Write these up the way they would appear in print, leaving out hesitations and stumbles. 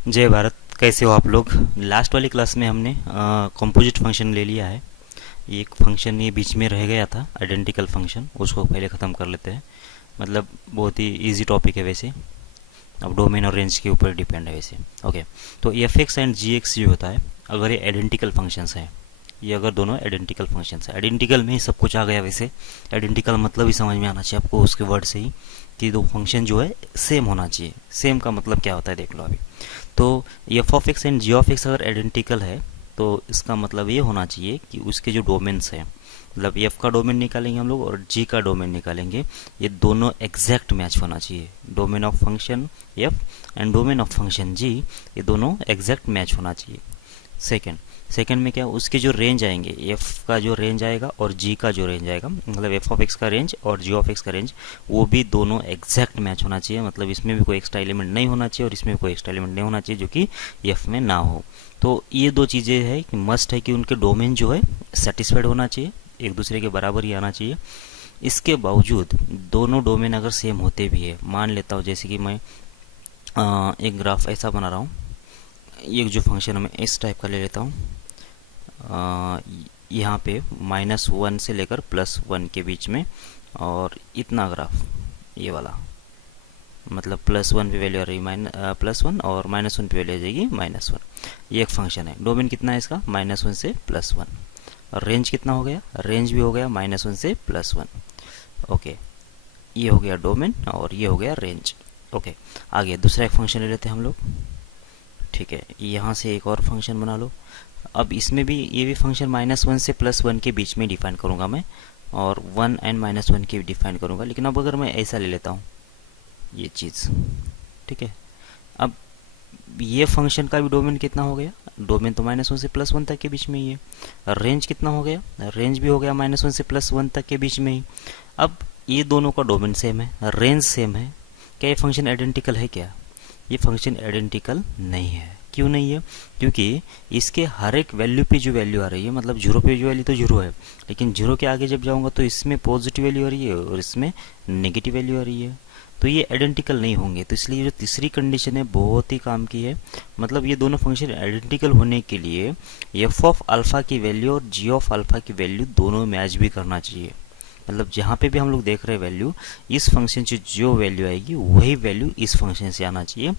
जय भारत। कैसे हो आप लोग? लास्ट वाली क्लास में हमने कंपोजिट फंक्शन ले लिया है। एक फंक्शन ये बीच में रह गया था, आइडेंटिकल फंक्शन, उसको पहले ख़त्म कर लेते हैं। मतलब बहुत ही इजी टॉपिक है वैसे। अब डोमेन और रेंज के ऊपर डिपेंड है वैसे। ओके, तो F X and G X जो होता है, अगर ये आइडेंटिकल फंक्शंस हैं, ये अगर दोनों आइडेंटिकल फंक्शंस हैं, आइडेंटिकल में ही सब कुछ आ गया वैसे। आइडेंटिकल मतलब ही समझ में आना चाहिए आपको उसके वर्ड से ही, कि दो फंक्शन जो है सेम होना चाहिए। सेम का मतलब क्या होता है देख लो अभी। तो F of X and G of X अगर आइडेंटिकल है तो इसका मतलब ये होना चाहिए कि उसके जो डोमेन्स हैं, मतलब एफ का डोमेन निकालेंगे हम लोग और जी का डोमेन निकालेंगे, ये दोनों एग्जैक्ट मैच होना चाहिए। Domain of function F and domain of function G, ये दोनों एग्जैक्ट मैच होना चाहिए। सेकेंड सेकेंड में क्या, उसके जो रेंज आएंगे, एफ का जो रेंज आएगा और जी का जो रेंज आएगा, मतलब एफ ऑफ एक्स का रेंज और जी ऑफ एक्स का रेंज, वो भी दोनों एग्जैक्ट मैच होना चाहिए। मतलब इसमें भी कोई एक्स्ट्रा एलिमेंट नहीं होना चाहिए और इसमें भी कोई एक्स्ट्रा एलिमेंट नहीं होना चाहिए जो कि एफ में ना हो। तो ये दो चीज़ें है कि मस्ट है कि उनके डोमेन जो है सेटिस्फाइड होना चाहिए, एक दूसरे के बराबर ही आना चाहिए। इसके बावजूद दोनों डोमेन अगर सेम होते भी है, मान लेता हूँ जैसे कि मैं एक ग्राफ ऐसा बना रहा हूँ, एक जो फंक्शन है मैं इस टाइप का ले लेता हूँ। यहाँ पे -1 से लेकर +1 के बीच में, और इतना ग्राफ ये वाला, मतलब +1 पे वैल्यू आ रही है +1 और -1 पे वैल्यू आ जाएगी -1। ये एक फंक्शन है। डोमेन कितना है इसका? -1 से +1। और रेंज कितना हो गया? रेंज भी हो गया -1 से +1। ओके, ये हो गया डोमेन और ये हो गया रेंज। ओके, आगे दूसरा एक फंक्शन ले लेते हैं हम लोग। ठीक है, यहाँ से एक और फंक्शन बना लो। अब इसमें भी ये भी फंक्शन -1 से +1 के बीच में डिफाइन करूँगा मैं, और 1 एंड -1 के डिफाइन करूँगा। लेकिन अब अगर मैं ऐसा ले लेता हूँ ये चीज़, ठीक है, अब ये फंक्शन का भी डोमेन कितना हो गया? डोमेन तो -1 से +1 तक के बीच में ही है। रेंज कितना हो गया? रेंज भी हो गया -1 से +1 तक के बीच में ही। अब ये दोनों का डोमेन सेम है, रेंज सेम है, क्या ये फंक्शन आइडेंटिकल है? क्या ये फंक्शन आइडेंटिकल नहीं है। क्यों नहीं है? क्योंकि इसके हर एक वैल्यू पे जो वैल्यू आ रही है, मतलब 0 पे जो वैल्यू तो 0 है, लेकिन 0 के आगे जब जाऊंगा तो इसमें पॉजिटिव वैल्यू आ रही है और इसमें नेगेटिव वैल्यू आ रही है, तो ये आइडेंटिकल नहीं होंगे। तो इसलिए जो तीसरी कंडीशन है बहुत ही काम की है। मतलब ये दोनों फंक्शन आइडेंटिकल होने के लिए एफ ऑफ अल्फ़ा की वैल्यू और जी ऑफ अल्फ़ा की वैल्यू दोनों मैच भी करना चाहिए। मतलब जहाँ पे भी हम लोग देख रहे हैं वैल्यू, इस फंक्शन से जो वैल्यू आएगी वही वैल्यू इस फंक्शन से आना चाहिए,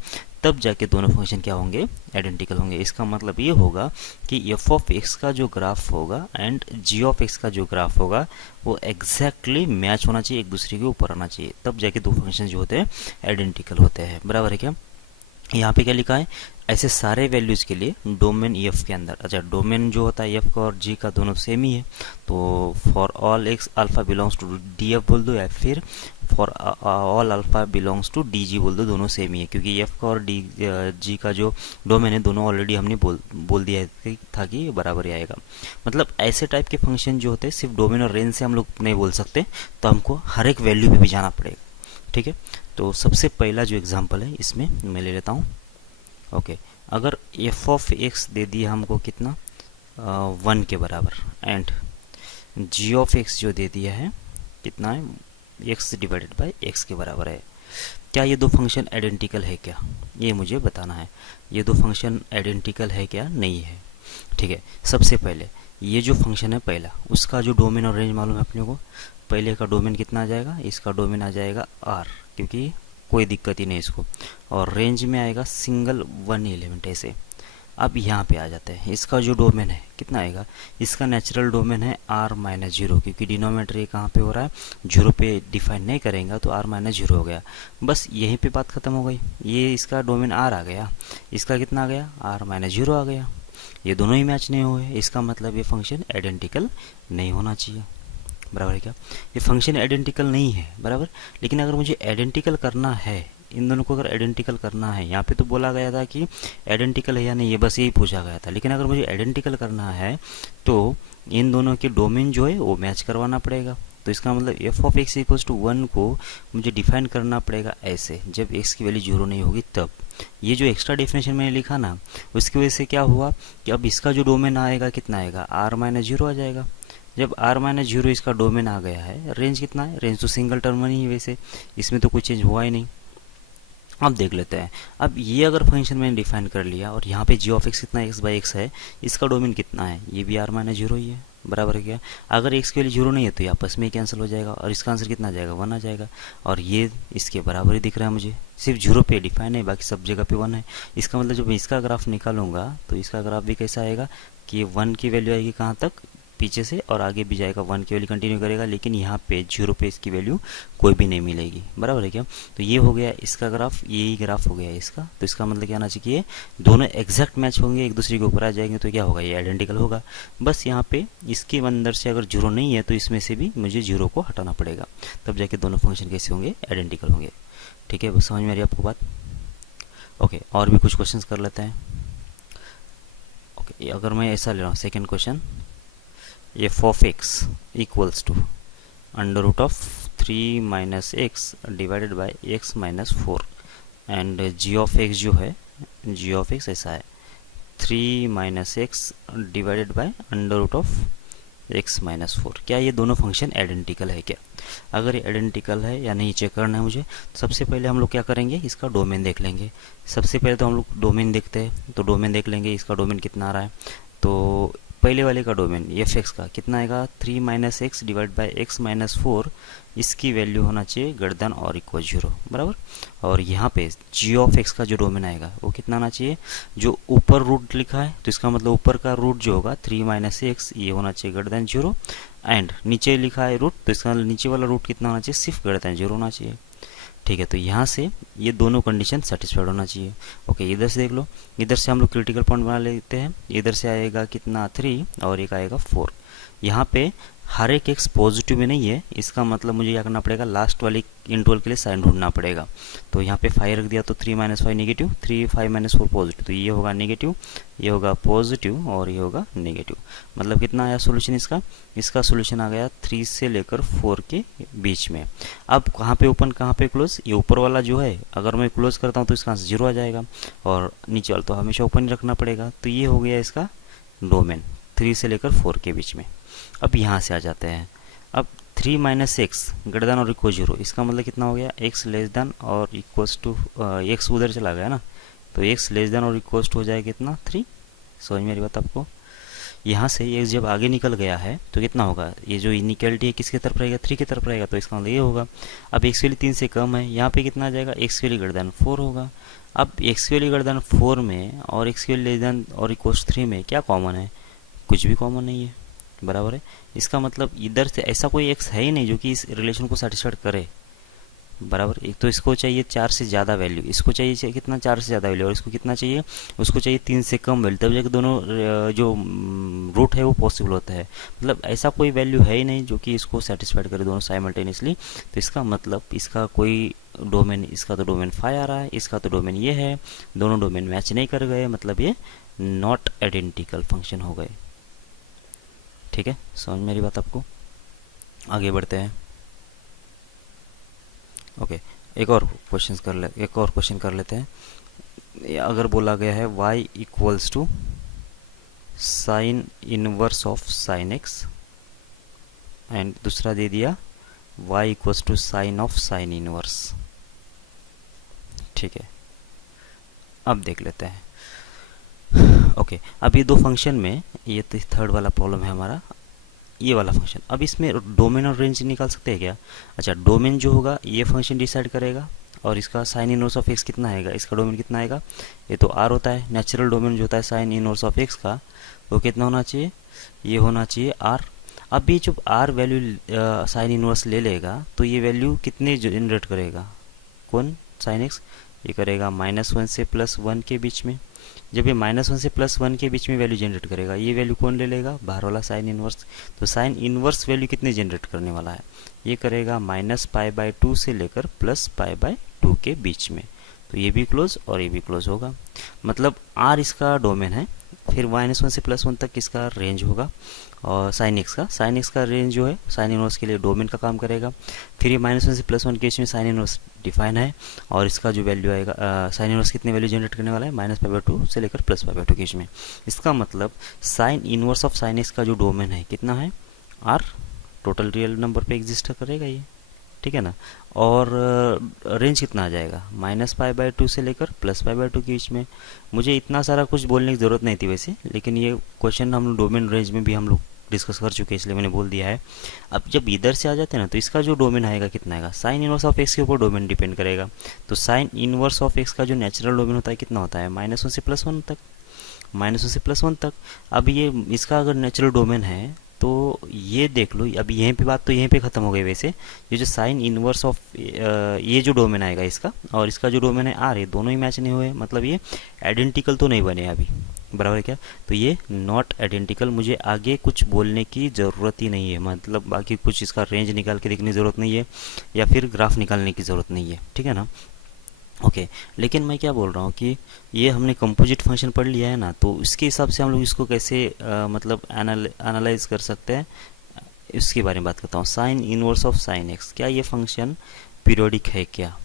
तब जाके दोनों फंक्शन क्या होंगे? आइडेंटिकल होंगे। इसका मतलब ये होगा कि एफ ऑफ एक्स का जो ग्राफ होगा एंड जी ऑफ एक्स का जो ग्राफ होगा वो एग्जैक्टली मैच होना चाहिए, एक दूसरे के ऊपर आना चाहिए, तब जाके दो फंक्शन जो होते हैं आइडेंटिकल होते हैं। बराबर है क्या? यहाँ पे क्या लिखा है? ऐसे सारे वैल्यूज़ के लिए डोमेन एफ के अंदर, अच्छा डोमेन जो होता है एफ का और जी का दोनों सेम ही है, तो for all X alpha belongs to D F बोल दो, या फिर for all alpha belongs to D G बोल दो, दोनों सेम ही है। क्योंकि एफ का और डी जी का जो डोमेन है दोनों ऑलरेडी हमने बोल दिया था कि बराबर ही आएगा। मतलब ऐसे टाइप के फंक्शन जो होते हैं सिर्फ डोमेन और रेंज से हम लोग नहीं बोल सकते, तो हमको हर एक वैल्यू पे भी जाना पड़ेगा। ठीक है, तो सबसे पहला जो एग्जांपल है इसमें मैं ले लेता हूँ। ओके, अगर एफ ऑफ एक्स दे दिया हमको कितना? 1 के बराबर, एंड जी ऑफ एक्स जो दे दिया है कितना है? एक्स डिवाइडेड बाई एक्स के बराबर है। क्या ये दो फंक्शन आइडेंटिकल है क्या? ये मुझे बताना है। ये दो फंक्शन आइडेंटिकल है क्या? नहीं है। ठीक है, सबसे पहले ये जो फंक्शन है पहला, उसका जो डोमेन और रेंज मालूम है अपने को। पहले का डोमेन कितना आ जाएगा? इसका डोमेन आ जाएगा आर, क्योंकि कोई दिक्कत ही नहीं इसको, और रेंज में आएगा सिंगल 1 एलिमेंट ऐसे। अब यहाँ पे आ जाते हैं, इसका जो डोमेन है कितना आएगा? इसका नेचुरल डोमेन है r-0, क्योंकि डिनोमिनेटर ये कहाँ पे हो रहा है? 0 पे डिफाइन नहीं करेंगे तो r-0 हो गया। बस यहीं पे बात खत्म हो गई। ये इसका डोमेन r आ गया, इसका कितना आ गया? r-0 आ गया। ये दोनों ही मैच नहीं हुए, इसका मतलब ये फंक्शन आइडेंटिकल नहीं होना चाहिए। बराबर है क्या? ये फंक्शन आइडेंटिकल नहीं है, बराबर। लेकिन अगर मुझे आइडेंटिकल करना है, इन दोनों को अगर आइडेंटिकल करना है, यहाँ पे तो बोला गया था कि आइडेंटिकल है या नहीं, ये बस यही पूछा गया था। लेकिन अगर मुझे आइडेंटिकल करना है तो इन दोनों के डोमेन जो है वो मैच करवाना पड़ेगा। तो इसका मतलब F of X equals to 1 को मुझे डिफाइन करना पड़ेगा ऐसे, जब एक्स की वैल्यू 0 नहीं होगी तब। ये जो एक्स्ट्रा डेफिनेशन मैंने लिखा ना, उसकी वजह से क्या हुआ कि अब इसका जो डोमेन आएगा कितना आएगा? r-0 आ जाएगा। जब r-0 इसका डोमेन आ गया है, रेंज कितना है? रेंज तो सिंगल टर्म ही है वैसे, इसमें तो कुछ चेंज हुआ ही नहीं। अब देख लेते हैं। अब ये अगर फंक्शन मैंने डिफाइन कर लिया और यहाँ पे जी ऑफ एक्स कितना एक्स बाई एक्स है, इसका डोमेन कितना है, ये भी आर माइनस जीरो ही है, बराबर है क्या। अगर एक्स के लिए जीरो नहीं है तो ये आपस में ही कैंसिल हो जाएगा और इसका आंसर कितना आ जाएगा, वन आ जाएगा। और ये इसके बराबर ही दिख रहा है मुझे, सिर्फ जीरो पे डिफाइन है, बाकी सब जगह पे वन है। इसका मतलब जब मैं इसका ग्राफ निकालूंगा तो इसका ग्राफ भी कैसा आएगा कि ये वन की वैल्यू आएगी कहाँ तक, पीछे से, और आगे भी जाएगा, वन की वैल्यू कंटिन्यू करेगा, लेकिन यहाँ पे जीरो पे इसकी वैल्यू कोई भी नहीं मिलेगी, बराबर है क्या। तो ये हो गया इसका ग्राफ, यही ग्राफ हो गया इसका। तो इसका मतलब क्या आना चाहिए, दोनों एग्जैक्ट मैच होंगे, एक दूसरे के ऊपर आ जाएंगे, तो क्या होगा, ये आइडेंटिकल होगा। बस यहाँ पे इसके अंदर से अगर जीरो नहीं है तो इसमें से भी मुझे जीरो को हटाना पड़ेगा, तब जाके दोनों फंक्शन कैसे होंगे, आइडेंटिकल होंगे। ठीक है, बस समझ में आ रही है आपको बात। ओके, और भी कुछ क्वेश्चन कर लेते हैं। ओके, अगर मैं ऐसा ले रहा हूँ, second question, F of X equals to under root of 3 minus X divided by X minus 4, and G of X जो है, जी ऑफ एक्स ऐसा है 3 minus X divided by under root of X minus 4। क्या ये दोनों function identical है क्या। अगर ये आइडेंटिकल है या नहीं चेक करना है मुझे, सबसे पहले हम लोग क्या करेंगे, इसका डोमेन देख लेंगे। सबसे पहले तो हम लोग डोमेन देखते हैं, तो डोमेन देख लेंगे, इसका डोमेन कितना आ रहा है। तो पहले वाले का डोमेन एफ एक्स का कितना आएगा, 3 minus x divide by X minus 4, इसकी वैल्यू होना चाहिए ग्रेटर देन और इक्वल जीरो, बराबर। और यहाँ पे जी ऑफ एक्स का जो डोमेन आएगा वो कितना आना चाहिए, जो ऊपर रूट लिखा है तो इसका मतलब ऊपर का रूट जो होगा 3 माइनस एक्स, ये होना चाहिए ग्रेटर देन जीरो, एंड नीचे लिखा है रूट तो इसका नीचे वाला रूट कितना होना चाहिए, सिर्फ ग्रेटर देन जीरो होना चाहिए। ठीक है, तो यहाँ से ये दोनों कंडीशन सेटिस्फाइड होना चाहिए। ओके, इधर से देख लो, इधर से हम लोग क्रिटिकल पॉइंट बना लेते हैं। इधर से आएगा कितना 3 और एक आएगा 4। यहाँ पे हर एक एक्स पॉजिटिव में नहीं है, इसका मतलब मुझे क्या करना पड़ेगा, लास्ट वाली इंटरवल के लिए साइन ढूंढना पड़ेगा। तो यहाँ पे 5 रख दिया तो 3 माइनस 5 नेगेटिव, 3 5 माइनस 4 पॉजिटिव, तो ये होगा नेगेटिव, ये होगा पॉजिटिव और ये होगा नेगेटिव। मतलब कितना आया सोल्यूशन इसका, इसका सोल्यूशन आ गया 3 से लेकर 4 के बीच में। अब कहाँ पे ओपन कहाँ पे क्लोज, ये ऊपर वाला जो है अगर मैं क्लोज करता हूँ तो इसका आंसर जीरो आ जाएगा, और नीचे वाला तो हमेशा ओपन ही रखना पड़ेगा। तो ये हो गया इसका डोमेन 3 से लेकर 4 के बीच में। अब यहाँ से आ जाते हैं, अब 3 माइनस एक्स ग्रेटर देन और इक्वल जीरो, इसका मतलब कितना हो गया, एक्स लेस देन और इक्वल्स टू, एक्स उधर चला गया ना, तो एक्स लेस देन और इक्वल्स टू हो जाएगा कितना 3। समझ मेरी बात आपको। यहाँ से एक्स जब आगे निकल गया है तो कितना होगा, ये जो इनिक्वालिटी है किसके तरफ रहेगा, 3 की तरफ रहेगा, तो इसका मतलब ये होगा। अब एक्स वैल्यू 3 से कम है, यहाँ पे कितना आ जाएगा, एक्स वैल्यू ग्रेटर देन 4 होगा। अब एक्स वैल्यू ग्रेटर देन 4 में और एक्स वैल्यू लेस देन और इक्वल्स 3 में क्या कॉमन है, कुछ भी कॉमन नहीं है, बराबर है। इसका मतलब इधर से ऐसा कोई एक्स है ही नहीं जो कि इस रिलेशन को सेटिस्फाइड करे, बराबर। एक तो इसको चाहिए 4 से ज़्यादा वैल्यू, इसको चाहिए कितना 4 से ज़्यादा वैल्यू, और इसको कितना चाहिए, उसको चाहिए 3 से कम वैल्यू, तब जाकर दोनों जो रूट है वो पॉसिबल होता है। मतलब ऐसा कोई वैल्यू है ही नहीं जो कि इसको सेटिस्फाइड करे दोनों साइमल्टेनियसली। तो इसका मतलब इसका कोई डोमेन, इसका तो डोमेन 5 आ रहा है, इसका तो डोमेन ये है, दोनों डोमेन मैच नहीं कर गए, मतलब ये नॉट आइडेंटिकल फंक्शन हो गए। ठीक है, समझ मेरी बात आपको। आगे बढ़ते हैं। ओके, एक और क्वेश्चन कर लेते हैं। अगर बोला गया है y equals to sine inverse of sine x, and दूसरा दे दिया y equals to sine of sine inverse. ठीक है, अब देख लेते हैं। ओके, अब ये दो फंक्शन में, ये तो थर्ड वाला प्रॉब्लम है हमारा, ये वाला फंक्शन। अब इसमें डोमेन और रेंज निकाल सकते हैं क्या। अच्छा, डोमेन जो होगा ये फंक्शन डिसाइड करेगा, और इसका साइन इनवर्स ऑफ एक्स कितना आएगा, इसका डोमेन कितना आएगा, ये तो आर होता है। नेचुरल डोमेन जो होता है साइन इनवर्स ऑफ एक्स का, वो कितना होना चाहिए, ये होना चाहिए आर। अब ये जब आर वैल्यू साइन इनवर्स ले लेगा तो ये वैल्यू कितने जनरेट करेगा, कौन, साइन एक्स, ये करेगा -1 से +1 के बीच में। जब ये -1 से +1 के बीच में वैल्यू जनरेट करेगा, ये वैल्यू कौन ले लेगा, बाहर वाला साइन इनवर्स। तो साइन इनवर्स वैल्यू कितने जनरेट करने वाला है, ये करेगा -π/2 से लेकर +π/2 के बीच में। तो ये भी क्लोज और ये भी क्लोज होगा, मतलब आर इसका डोमेन है, फिर -1 से +1 तक इसका रेंज होगा। और साइन एक्स का रेंज जो है साइन इनवर्स के लिए डोमेन का काम करेगा। फिर ये -1 से +1 के बीच में साइन इनवर्स डिफाइन है, और इसका जो वैल्यू आएगा, साइन इनवर्स कितने वैल्यू जनरेट करने वाला है, -π/2 से लेकर +π/2 के बीच में। इसका मतलब sign inverse of sine x का जो डोमेन है कितना है, आर, टोटल रियल नंबर पे एग्जिस्ट करेगा ये, ठीक है ना। और रेंज कितना आ जाएगा, -π/2 से लेकर +π/2 के बीच में। मुझे इतना सारा कुछ बोलने की ज़रूरत नहीं थी वैसे, लेकिन ये क्वेश्चन हम लोग डोमेन रेंज में भी हम लोग डिस्कस कर चुके हैं, इसलिए मैंने बोल दिया है। अब जब इधर से आ जाते हैं ना, तो इसका जो डोमेन आएगा कितना आएगा, साइन इनवर्स ऑफ एक्स के ऊपर डोमेन डिपेंड करेगा। तो साइन इनवर्स ऑफ एक्स का जो नेचुरल डोमेन होता है कितना होता है, -1 से +1 तक, -1 से +1 तक। अब ये इसका अगर नेचुरल डोमेन है तो ये देख लो, अभी यहीं पे बात तो यहीं पे ख़त्म हो गई वैसे। ये जो साइन इनवर्स ऑफ ये जो डोमेन आएगा इसका और इसका जो डोमेन है आर, ये दोनों ही मैच नहीं हुए, मतलब ये आइडेंटिकल तो नहीं बने अभी, बराबर है क्या। तो ये नॉट आइडेंटिकल, मुझे आगे कुछ बोलने की ज़रूरत ही नहीं है, मतलब बाकी कुछ इसका रेंज निकाल के देखने की ज़रूरत नहीं है या फिर ग्राफ निकालने की ज़रूरत नहीं है, ठीक है ना। ओके लेकिन मैं क्या बोल रहा हूँ कि ये हमने कंपोजिट फंक्शन पढ़ लिया है ना, तो इसके हिसाब से हम लोग इसको कैसे मतलब एनालाइज कर सकते हैं, इसके बारे में बात करता हूँ। Sign inverse of sine x, क्या ये फंक्शन पीरियोडिक है क्या।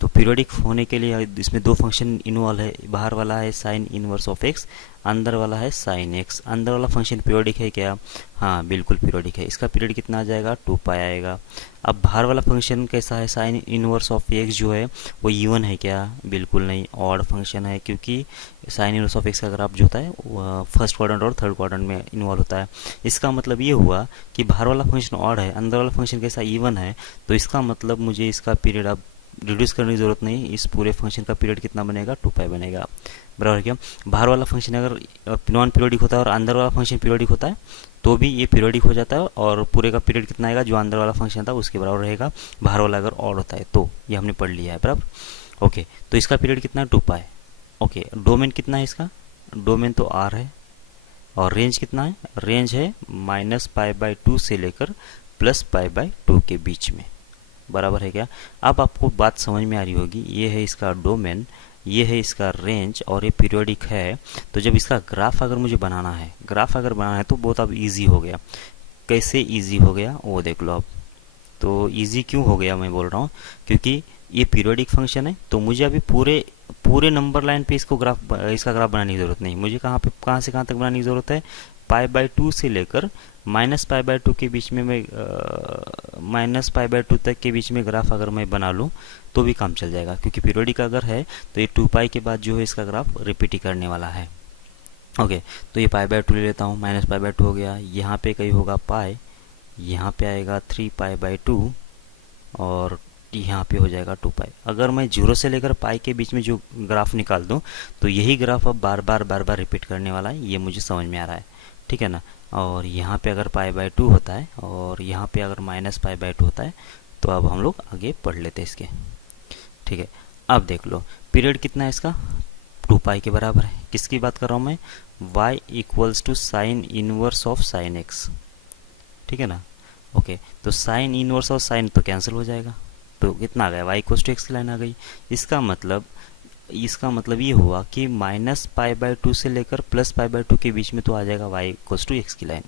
तो पीरियोडिक होने के लिए इसमें दो फंक्शन इन्वॉल्व है, बाहर वाला है साइन इनवर्स ऑफ एक्स, अंदर वाला है साइन एक्स। अंदर वाला फंक्शन पीरियोडिक है क्या, हाँ बिल्कुल पीरियोडिक है। इसका पीरियड कितना आ जाएगा, 2π आएगा। अब बाहर वाला फंक्शन कैसा है, साइन इनवर्स ऑफ एक्स जो है वो इवन है क्या, बिल्कुल नहीं, ऑड फंक्शन है, क्योंकि साइन इनवर्स ऑफ एक्स का ग्राफ जो होता है वो फर्स्ट क्वाड्रेंट और थर्ड क्वाड्रेंट में इन्वॉल्व होता है। इसका मतलब ये हुआ कि बाहर वाला फंक्शन ऑड है, अंदर वाला फंक्शन कैसा, इवन है। तो इसका मतलब मुझे इसका पीरियड अब रिड्यूस करने की ज़रूरत नहीं, इस पूरे फंक्शन का पीरियड कितना बनेगा, 2π बनेगा, बराबर क्या। बाहर वाला फंक्शन अगर नॉन पीरियोडिक होता है और अंदर वाला फंक्शन पीरियोडिक होता है तो भी ये पीरियोडिक हो जाता है, और पूरे का पीरियड कितना आएगा, जो अंदर वाला फंक्शन था उसके बराबर रहेगा, बाहर वाला अगर ऑड होता है तो। ये हमने पढ़ लिया है, बराबर। ओके तो इसका पीरियड कितना है, 2π। ओके डोमेन कितना है इसका, डोमेन तो r है, और रेंज कितना है, रेंज है -π/2 से लेकर +π/2 के बीच में, बराबर है क्या। अब आपको बात समझ में आ रही होगी, ये है इसका डोमेन, ये है इसका रेंज और ये पीरियोडिक है। तो जब इसका ग्राफ अगर मुझे बनाना है, ग्राफ अगर बनाना है तो बहुत अब इजी हो गया। कैसे इजी हो गया वो देख लो अब। तो इजी क्यों हो गया मैं बोल रहा हूँ, क्योंकि ये पीरियोडिक फंक्शन है, तो मुझे अभी पूरे पूरे नंबर लाइन पे इसका ग्राफ बनाने की ज़रूरत नहीं। मुझे कहाँ से कहाँ तक बनाने की ज़रूरत है, π/2 से लेकर -π/2 के बीच में मैं -π/2 तक के बीच में ग्राफ अगर मैं बना लूँ तो भी काम चल जाएगा, क्योंकि पीरियोडिक अगर है तो ये 2π के बाद जो है इसका ग्राफ रिपीट ही करने वाला है। ओके तो ये π/2 ले लेता हूँ, -π/2 हो गया, यहाँ पे कहीं होगा पाई, यहाँ पे आएगा 3π/2 और यहाँ पे हो जाएगा 2π। अगर मैं 0 से लेकर पाई के बीच में जो ग्राफ निकाल दूँ तो यही ग्राफ अब बार बार रिपीट करने वाला है, ये मुझे समझ में आ रहा है, ठीक है ना। और यहाँ पे अगर π/2 होता है और यहाँ पे अगर -π/2 होता है, तो अब हम लोग आगे पढ़ लेते हैं इसके, ठीक है। अब देख लो पीरियड कितना है इसका, 2π के बराबर है। किसकी बात कर रहा हूँ मैं, y = sign inverse of sine x, ठीक है ना। ओके तो साइन इनवर्स ऑफ साइन तो कैंसिल हो जाएगा, तो कितना आ गया, y = x की लाइन आ गई। इसका मतलब ये हुआ कि -π/2 से लेकर +π/2 के बीच में तो आ जाएगा y = x की लाइन।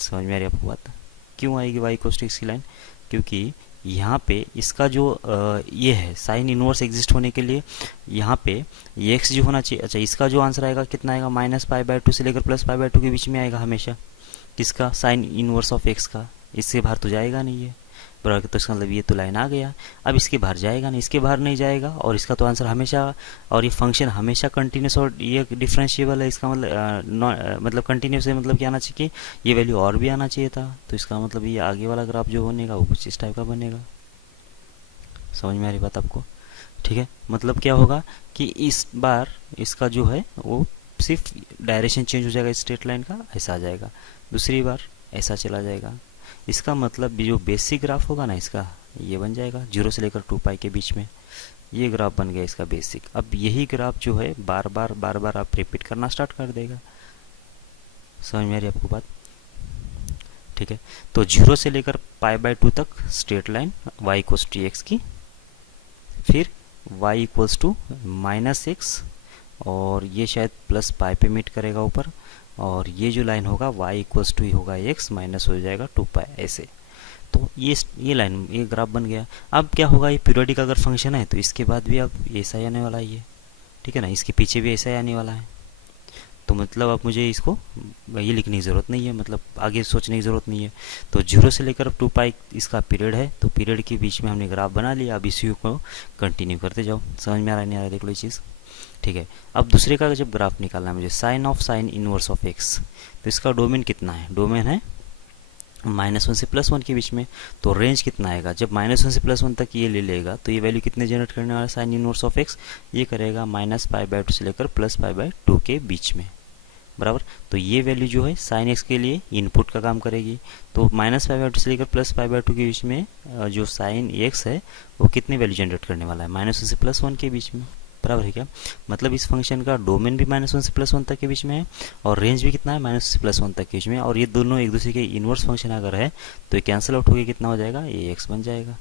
समझ में आ रही है आपको बात, क्यों आएगी y = x की लाइन, क्योंकि यहाँ पे इसका जो ये है साइन इनवर्स एग्जिस्ट होने के लिए यहाँ पे ये x जो होना चाहिए। अच्छा इसका जो आंसर आएगा कितना आएगा, -π/2 से लेकर +π/2 के बीच में आएगा हमेशा, किसका, साइन इनवर्स ऑफ x का। इससे बाहर तो जाएगा नहीं ये, बराबर। तो इसका मतलब ये तो लाइन आ गया, अब इसके बाहर जाएगा नहीं, इसके बाहर नहीं जाएगा, और इसका तो आंसर हमेशा, और ये फंक्शन हमेशा कंटिन्यूस और ये डिफरेंशिएबल है। इसका मतलब कंटिन्यूस है, मतलब क्या आना चाहिए कि ये वैल्यू और भी आना चाहिए था। तो इसका मतलब ये आगे वाला ग्राफ जो बनेगा वो कुछ इस टाइप का बनेगा। समझ में आ रही बात आपको, ठीक है। मतलब क्या होगा कि इस बार इसका जो है वो सिर्फ डायरेक्शन चेंज हो जाएगा, स्ट्रेट लाइन का ऐसा आ जाएगा, दूसरी बार ऐसा चला जाएगा। इसका मतलब जो बेसिक ग्राफ होगा ना इसका, ये बन जाएगा 0 से लेकर 2π के बीच में, ये ग्राफ बन गया इसका बेसिक। अब यही ग्राफ जो है बार बार आप रिपीट करना स्टार्ट कर देगा। समझ में आ रही है आपको बात, ठीक है। तो 0 से लेकर π/2 तक स्ट्रेट लाइन y = x की, फिर y = -x, और ये शायद +π पे मीट करेगा ऊपर, और ये जो लाइन होगा y = होगा x माइनस हो जाएगा 2π ऐसे। तो ये लाइन, ये ग्राफ बन गया। अब क्या होगा, ये पीरियोडिक अगर फंक्शन है तो इसके बाद भी अब ऐसा ही आने वाला है ये, ठीक है ना, इसके पीछे भी ऐसा ही आने वाला है। तो मतलब अब मुझे इसको ये लिखने की ज़रूरत नहीं है, मतलब आगे सोचने की ज़रूरत नहीं है। तो 0 से लेकर 2 पाई इसका पीरियड है, तो पीरियड के बीच में हमने ग्राफ बना लिया। अब इसी को कंटिन्यू करते जाओ। समझ में आ रहा है नहीं आ रहा है, देख लो ये चीज़। ठीक है, अब दूसरे का जब ग्राफ निकालना है मुझे, sine of sine inverse of X, तो इसका डोमेन कितना है? डोमेन है -1 से +1 के बीच में। तो रेंज कितना आएगा? जब -1 से +1 तक ये ले लेगा तो ये वैल्यू कितने जनरेट करने वाला है? साइन इनवर्स ऑफ एक्स ये करेगा -π/2 से लेकर +π/2 के बीच में, बराबर। तो ये वैल्यू जो है साइन एक्स के लिए इनपुट का काम करेगी। तो -π/2 से लेकर +π/2 के बीच में जो साइन एक्स है वो कितनी वैल्यू जनरेट करने वाला है? -1 से +1 के बीच में, बराबर है क्या? मतलब इस फंक्शन का डोमेन भी -1 से +1 तक के बीच में है और रेंज भी कितना है? -1 से +1 तक के बीच में। और ये दोनों एक दूसरे के इनवर्स फंक्शन अगर है तो ये कैंसिल आउट होकर कितना हो जाएगा? ये x बन जाएगा,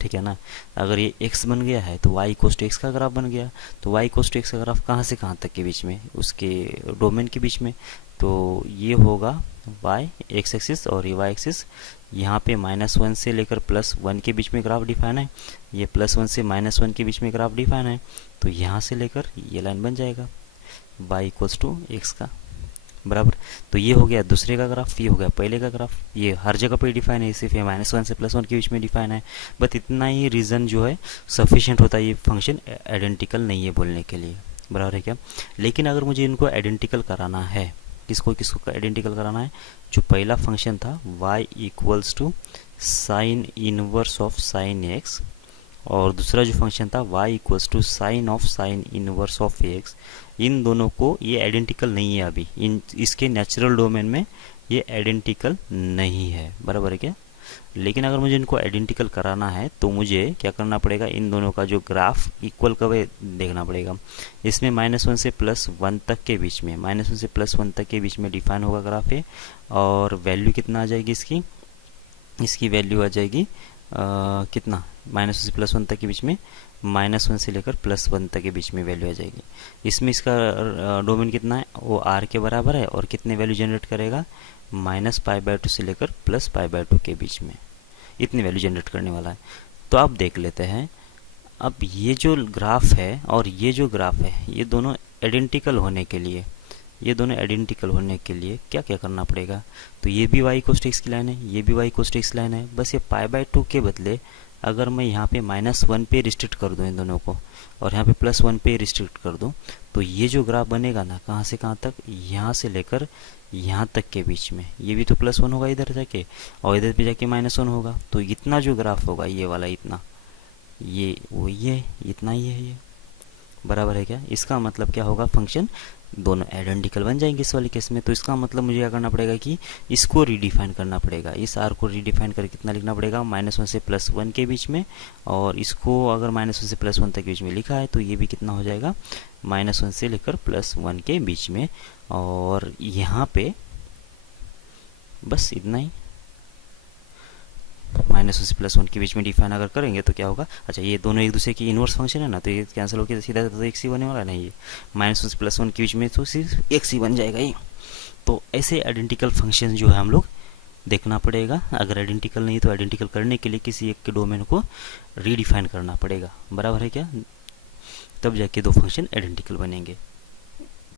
ठीक है ना। अगर ये x बन गया है तो y इक्वल्स टू x का ग्राफ बन गया। तो y इक्वल्स टू x का ग्राफ कहाँ से कहाँ तक के बीच में? उसके डोमेन के बीच में। तो ये होगा y x एक्सिस और ये y एक्सिस। यहाँ पे -1 से लेकर +1 के बीच में ग्राफ डिफाइन है, ये +1 से -1 के बीच में ग्राफ डिफाइन है। तो यहाँ से लेकर ये लाइन बन जाएगा y इक्वल्स टू x का, बराबर। तो ये हो गया दूसरे का ग्राफ, ये हो गया पहले का ग्राफ। ये हर जगह पे डिफाइन है, सिर्फ ये -1 से +1 के बीच में डिफाइन है। बट इतना ही रीज़न जो है सफिशिएंट होता है ये फंक्शन आइडेंटिकल नहीं है बोलने के लिए, बराबर है क्या। लेकिन अगर मुझे इनको आइडेंटिकल कराना है, किसको किसको आइडेंटिकल कराना है? जो पहला फंक्शन था y equals to sine inverse of sine X, और दूसरा जो फंक्शन था y equals to sine of sine inverse of X, इन दोनों को ये आइडेंटिकल नहीं है अभी, इसके नेचुरल डोमेन में ये आइडेंटिकल नहीं है, बराबर है क्या। लेकिन अगर मुझे इनको आइडेंटिकल कराना है तो मुझे क्या करना पड़ेगा? इन दोनों का जो ग्राफ इक्वल कब है देखना पड़ेगा। इसमें -1 से +1 तक के बीच में, -1 से +1 तक के बीच में डिफाइन होगा ग्राफ है। और वैल्यू कितना आ जाएगी इसकी? इसकी वैल्यू आ जाएगी कितना? -1 से +1 तक के बीच में, -1 से लेकर +1 तक के बीच में वैल्यू आ जाएगी। इसमें इसका डोमेन कितना है? वो r के बराबर है। और कितने वैल्यू जनरेट करेगा? -π/2 से लेकर +π/2 के बीच में, इतनी वैल्यू जनरेट करने वाला है। तो आप देख लेते हैं, अब ये जो ग्राफ है और ये जो ग्राफ है, ये दोनों आइडेंटिकल होने के लिए, ये दोनों आइडेंटिकल होने के लिए क्या क्या करना पड़ेगा? तो ये भी y इक्वल्स टू x की लाइन है, ये भी y equals to x line है। बस ये π/2 के बदले अगर मैं यहाँ पे -1 पे रिस्ट्रिक्ट कर दूँ इन दोनों को, और यहाँ पे +1 पे रिस्ट्रिक्ट कर दूँ, तो ये जो ग्राफ बनेगा ना, कहाँ से कहाँ तक? यहाँ से लेकर यहाँ तक के बीच में। ये भी तो +1 होगा इधर जाके, और इधर पे जाके -1 होगा। तो इतना जो ग्राफ होगा ये वाला, इतना ये वो ये इतना ही है ये, बराबर है क्या। इसका मतलब क्या होगा? फंक्शन दोनों आइडेंटिकल बन जाएंगे इस वाले केस में। तो इसका मतलब मुझे क्या करना पड़ेगा कि इसको रीडिफाइन करना पड़ेगा। इस r को रीडिफाइन करके कितना लिखना पड़ेगा? -1 से +1 के बीच में। और इसको अगर -1 से +1 तक के बीच में लिखा है तो ये भी कितना हो जाएगा? -1 से लेकर +1 के बीच में। और यहाँ पे बस इतना ही, -1 से +1 के बीच में डिफाइन अगर करेंगे तो क्या होगा? अच्छा, ये दोनों एक दूसरे की इनवर्स फंक्शन है ना, तो ये कैंसिल होकर सीधा तो x ही बनने वाला नहीं। ये -1 से +1 के बीच में तो सिर्फ x ही बन जाएगा ये। तो ऐसे आइडेंटिकल फंक्शन जो है हम लोग देखना पड़ेगा। अगर आइडेंटिकल नहीं तो आइडेंटिकल करने के लिए किसी एक के डोमेन को रीडिफाइन करना पड़ेगा, बराबर है क्या। तब जाके दो फंक्शन आइडेंटिकल बनेंगे।